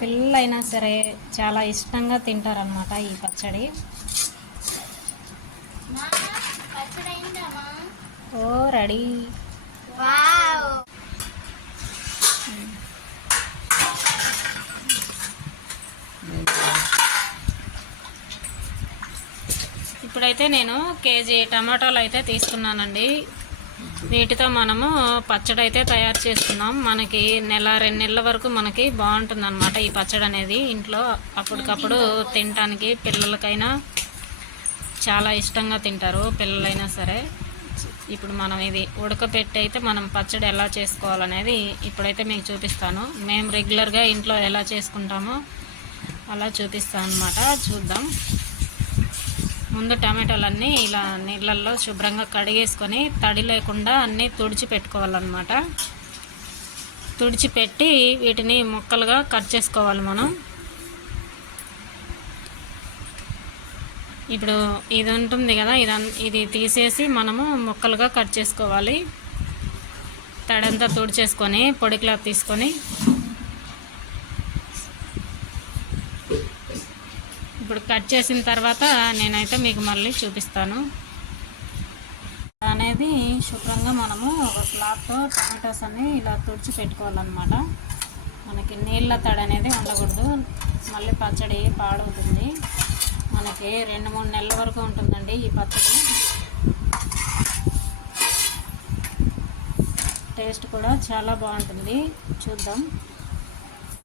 పిల్లలైనా సరే చాలా ఇష్టంగా తింటారనమాట ఈ పచ్చడి. ఓ రెడీ. ఇప్పుడైతే నేను కేజీ టమాటాలు అయితే తీసుకున్నానండి. వీటితో మనము పచ్చడి అయితే తయారు చేసుకున్నాం. మనకి నెల రెండు నెలల వరకు మనకి బాగుంటుంది అనమాట ఈ పచ్చడి అనేది. ఇంట్లో అప్పటికప్పుడు తినటానికి పిల్లలకైనా చాలా ఇష్టంగా తింటారు పిల్లలైనా సరే. ఇప్పుడు మనం ఇది ఉడకపెట్టి అయితే మనం పచ్చడి ఎలా చేసుకోవాలనేది ఇప్పుడైతే మీకు చూపిస్తాను. మేము రెగ్యులర్గా ఇంట్లో ఎలా చేసుకుంటామో అలా చూపిస్తాను అనమాట చూద్దాం. ముందు టమాటాలన్నీ ఇలా నీళ్ళల్లో శుభ్రంగా కడిగేసుకొని తడి లేకుండా అన్నీ తుడిచి పెట్టుకోవాలన్నమాట. తుడిచిపెట్టి వీటిని ముక్కలుగా కట్ చేసుకోవాలి మనం. ఇప్పుడు ఇది ఉంటుంది కదా ఇది ఇది తీసేసి మనము ముక్కలుగా కట్ చేసుకోవాలి. తడంతా తుడిచేసుకొని పొడి క్లాత్ తీసుకొని ఇప్పుడు కట్ చేసిన తర్వాత నేనైతే మీకు మళ్ళీ చూపిస్తాను. అనేది శుభ్రంగా మనము ఒక క్లాత్తో టమాటోస్ అన్ని ఇలా తుడిచి పెట్టుకోవాలన్నమాట. మనకి నీళ్ళ తడి అనేది ఉండకూడదు. మళ్ళీ పచ్చడి పాడవుతుంది. మనకి రెండు మూడు నెలల వరకు ఉంటుందండి ఈ పచ్చడి. టేస్ట్ కూడా చాలా బాగుంటుంది. చూద్దాం.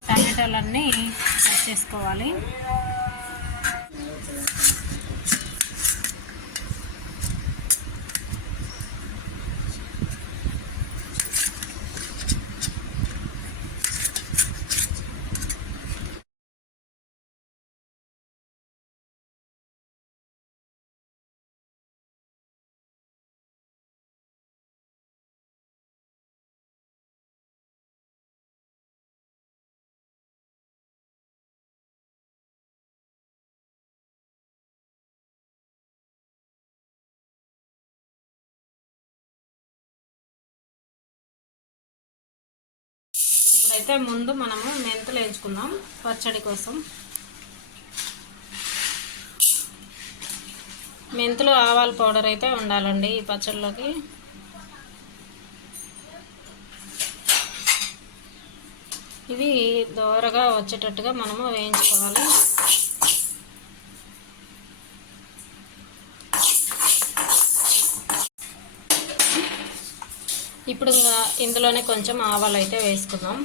టమాటాలన్నీ కట్ చేసుకోవాలి. అయితే ముందు మనము మెంతులు వేయించుకుందాం పచ్చడి కోసం. మెంతులు ఆవాల పౌడర్ అయితే ఉండాలండి ఈ పచ్చడిలోకి ఇవి దోరగా వచ్చేటట్టుగా మనము వేయించుకోవాలి. ఇప్పుడు ఇంకా ఇందులోనే కొంచెం ఆవాలు అయితే వేసుకుందాం.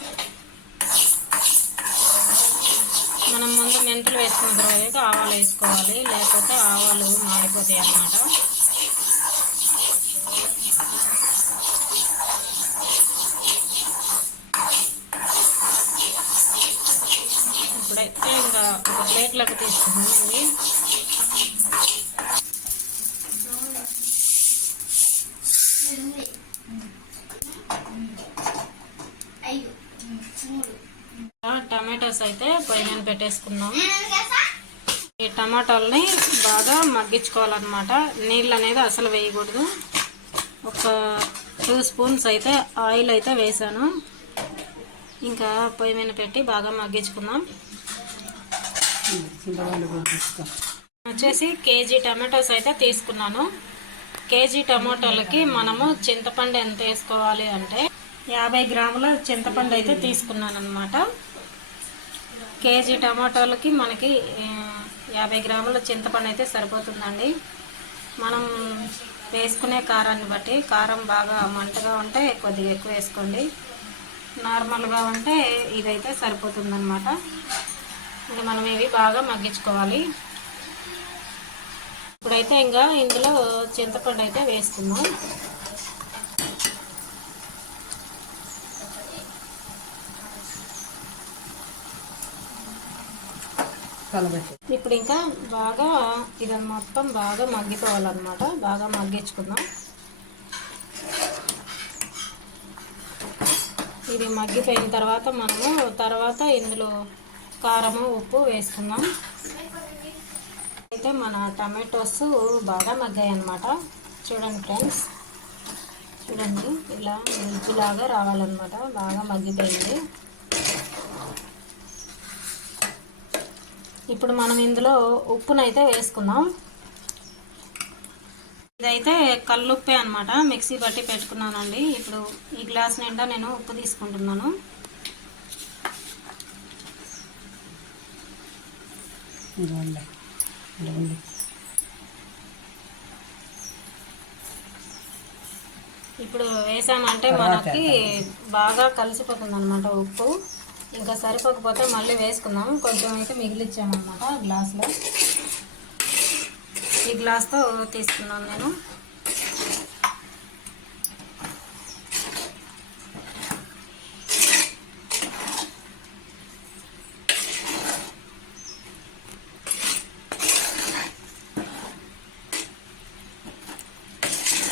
మనం ముందు మెంతులు వేసుకున్న తర్వాత ఆవాలు వేసుకోవాలి. లేకపోతే ఆవాలు మాడిపోతాయి అన్నమాట. ఇప్పుడైతే ఇంకా ఒక ప్లేట్లోకి తీసుకున్నాం టమాటోస్ అయితే పొయ్యి మీద పెట్టేసుకున్నాం. ఈ టమాటాలని బాగా మగ్గించుకోవాలన్నమాట. నీళ్ళు అనేది అసలు వేయకూడదు. ఒక టూ స్పూన్స్ అయితే ఆయిల్ అయితే వేసాను. ఇంకా పొయ్యి మీద పెట్టి బాగా మగ్గించుకుందాం. వచ్చేసి కేజీ టమాటోస్ అయితే తీసుకున్నాను. కేజీ టమాటాలకి మనము చింతపండు ఎంత వేసుకోవాలి అంటే యాభై గ్రాముల చింతపండు అయితే తీసుకున్నాను అనమాట కేజీ టమాటోలకి మనకి యాభై గ్రాముల చింతపండు అయితే సరిపోతుందండి. మనం వేసుకునే కారాన్ని బట్టి కారం బాగా మంటగా ఉంటే కొద్దిగా ఎక్కువ వేసుకోండి. నార్మల్గా ఉంటే ఇదైతే సరిపోతుందన్నమాట. ఇది మనం ఇవి బాగా మగ్గించుకోవాలి. ఇప్పుడైతే ఇంకా ఇందులో చింతపండు అయితే వేసుకుందాం. ఇప్పుడు ఇంకా బాగా ఇది మొత్తం బాగా మగ్గిపోవాలన్నమాట. బాగా మగ్గించుకుందాం. ఇది మగ్గిపోయిన తర్వాత మనము తర్వాత ఇందులో కారము ఉప్పు వేసుకుందాం. అయితే మన టమాటోస్ బాగా మగ్గాయి అన్నమాట చూడండి ఫ్రెండ్స్. చూడండి ఇలా గుజ్జులాగా రావాలన్నమాట. బాగా మగ్గిపోయింది. ఇప్పుడు మనం ఇందులో ఉప్పునైతే వేసుకుందాం. ఇదైతే కల్లుప్పే అనమాట మిక్సీ బట్టి పెట్టుకున్నానండి. ఇప్పుడు ఈ గ్లాస్ నిండా నేను ఉప్పు తీసుకుంటున్నాను. ఇప్పుడు వేసామంటే మనకి బాగా కలిసిపోతుంది అనమాట ఉప్పు. ఇంకా సరిపోకపోతే మళ్ళీ వేసుకుందాం కొంచెం అయితే మిగిలిచ్చామన్నమాట గ్లాస్లో. ఈ గ్లాస్తో తీసుకున్నాను నేను.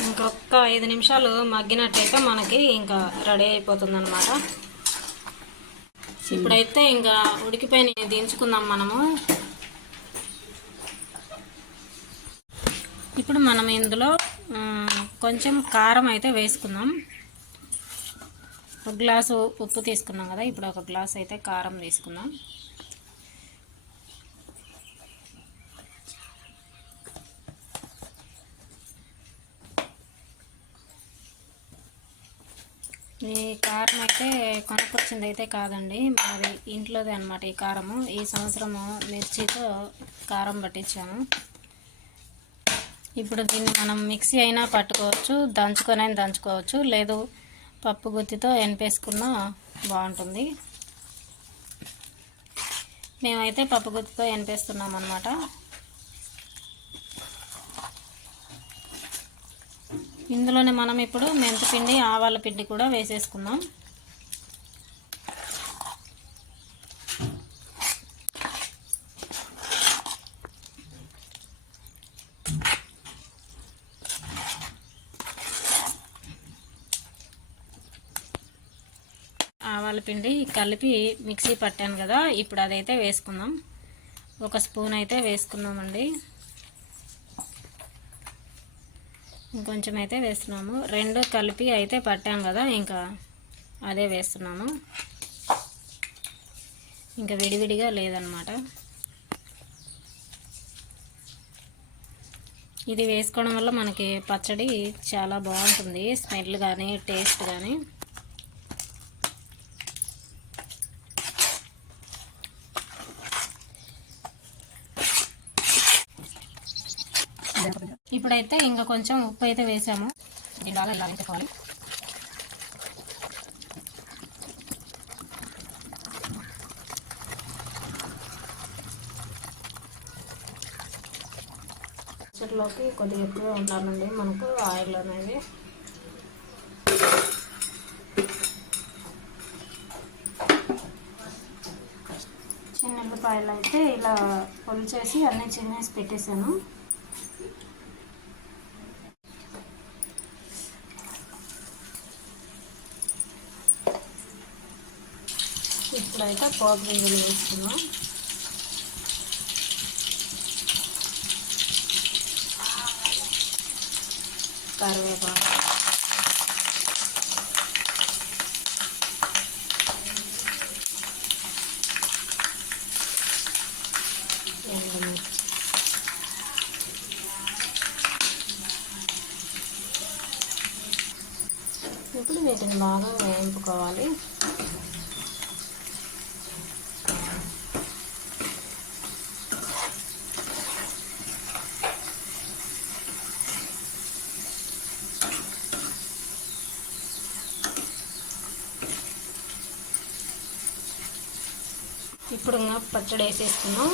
ఇంకొక ఐదు నిమిషాలు మగ్గినట్లయితే మనకి ఇంకా రెడీ అయిపోతుంది అనమాట ఇప్పుడైతే ఇంకా ఉడికిపోయిన దించుకుందాం మనము. ఇప్పుడు మనం ఇందులో కొంచెం కారం అయితే వేసుకుందాం. ఒక గ్లాసు ఉప్పు తీసుకున్నాం కదా ఇప్పుడు ఒక గ్లాస్ అయితే కారం తీసుకుందాం. ఈ కారం అయితే కొనుక్కొచ్చింది అయితే కాదండి. మాది ఇంట్లోదే అనమాట ఈ కారము. ఈ సంవత్సరము మిర్చితో కారం పట్టించాము. ఇప్పుడు దీన్ని మనం మిక్సీ అయినా పట్టుకోవచ్చు దంచుకొని అయినా దంచుకోవచ్చు. లేదు పప్పు గుత్తితో ఎనిపేసుకున్నా బాగుంటుంది. మేమైతే పప్పు గుత్తితో ఎనిపేస్తున్నాం అనమాట ఇందులోనే మనం ఇప్పుడు మెంతిపిండి ఆవాల పిండి కూడా వేసేసుకుందాం. ఆవాల పిండి కలిపి మిక్సీ పట్టాను కదా ఇప్పుడు అదైతే వేసుకుందాం. ఒక స్పూన్ అయితే వేసుకున్నామండి. ఇంకొంచెం అయితే వేస్తున్నాము. రెండు కలిపి అయితే పట్టాం కదా ఇంకా అదే వేస్తున్నాము. ఇంకా విడివిడిగా లేదనమాట. ఇది వేసుకోవడం వల్ల మనకి పచ్చడి చాలా బాగుంటుంది. స్మెల్ కానీ టేస్ట్ కానీ ఇప్పుడైతే ఇంకా కొంచెం ఉప్పు అయితే వేసాము దీన్ని ఇలా వేసుకోవాలి. పచ్చడిలోకి కొద్దిగా ఎక్కువ ఉండాలండి. మనకు ఆయిల్ అనేది. చిన్న అయితే ఇలా పొలిచేసి అన్నీ చిన్నేసి పెట్టేశాను ఇప్పుడైతే పోపు గింజలు వేసుకున్నాం. కరివేపాకు. ఇప్పుడు వీటిని బాగా వేయించుకోవాలి ఇప్పుడు ఇంకా పచ్చడి వేసేసుకున్నాం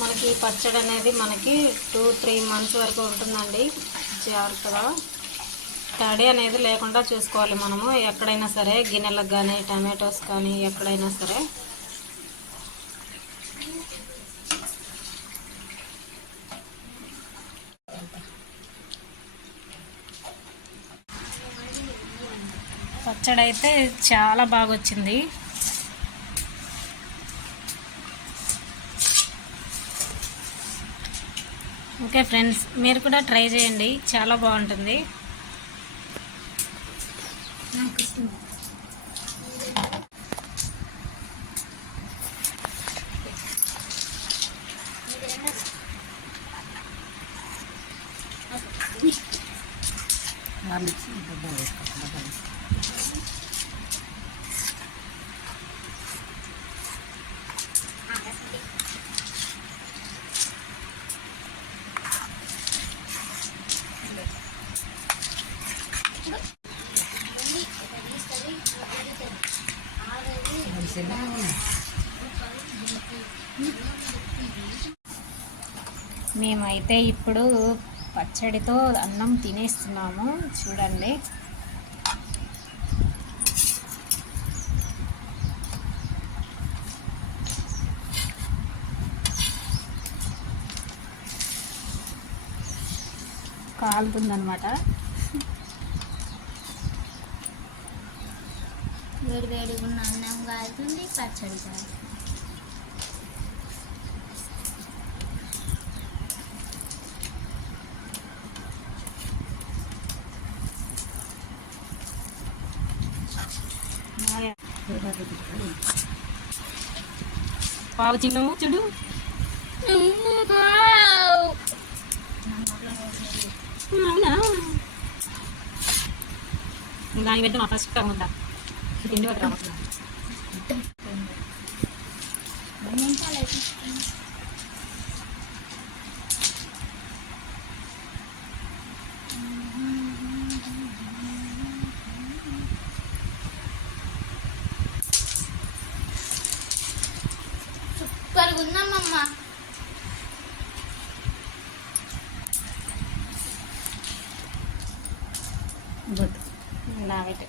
మనకి ఈ పచ్చడి అనేది మనకి టూ త్రీ మంత్స్ వరకు ఉంటుందండి. జాగ్రత్తగా తడి అనేది లేకుండా చూసుకోవాలి మనము. ఎక్కడైనా సరే గిన్నెలకు కానీ టమాటోస్ కానీ ఎక్కడైనా సరే. పచ్చడి అయితే చాలా బాగా వచ్చింది ఓకే ఫ్రెండ్స్ మీరు కూడా ట్రై చేయండి. చాలా బాగుంటుంది. మిక్సీ మేమైతే ఇప్పుడు పచ్చడితో అన్నం తినేస్తున్నాము. చూడండి. కాలుతుందనమాట వేడి వేడిగా ఉన్న అన్నం కాలుతుంది పచ్చడి కాదు పావు చిన్నము చూడు అవునా దాని పెద్ద మా ఫస్ట్ ఉందా తిండి పట్టు సూపర్గా ఉందమ్మమ్మ గుడ్ నాకైతే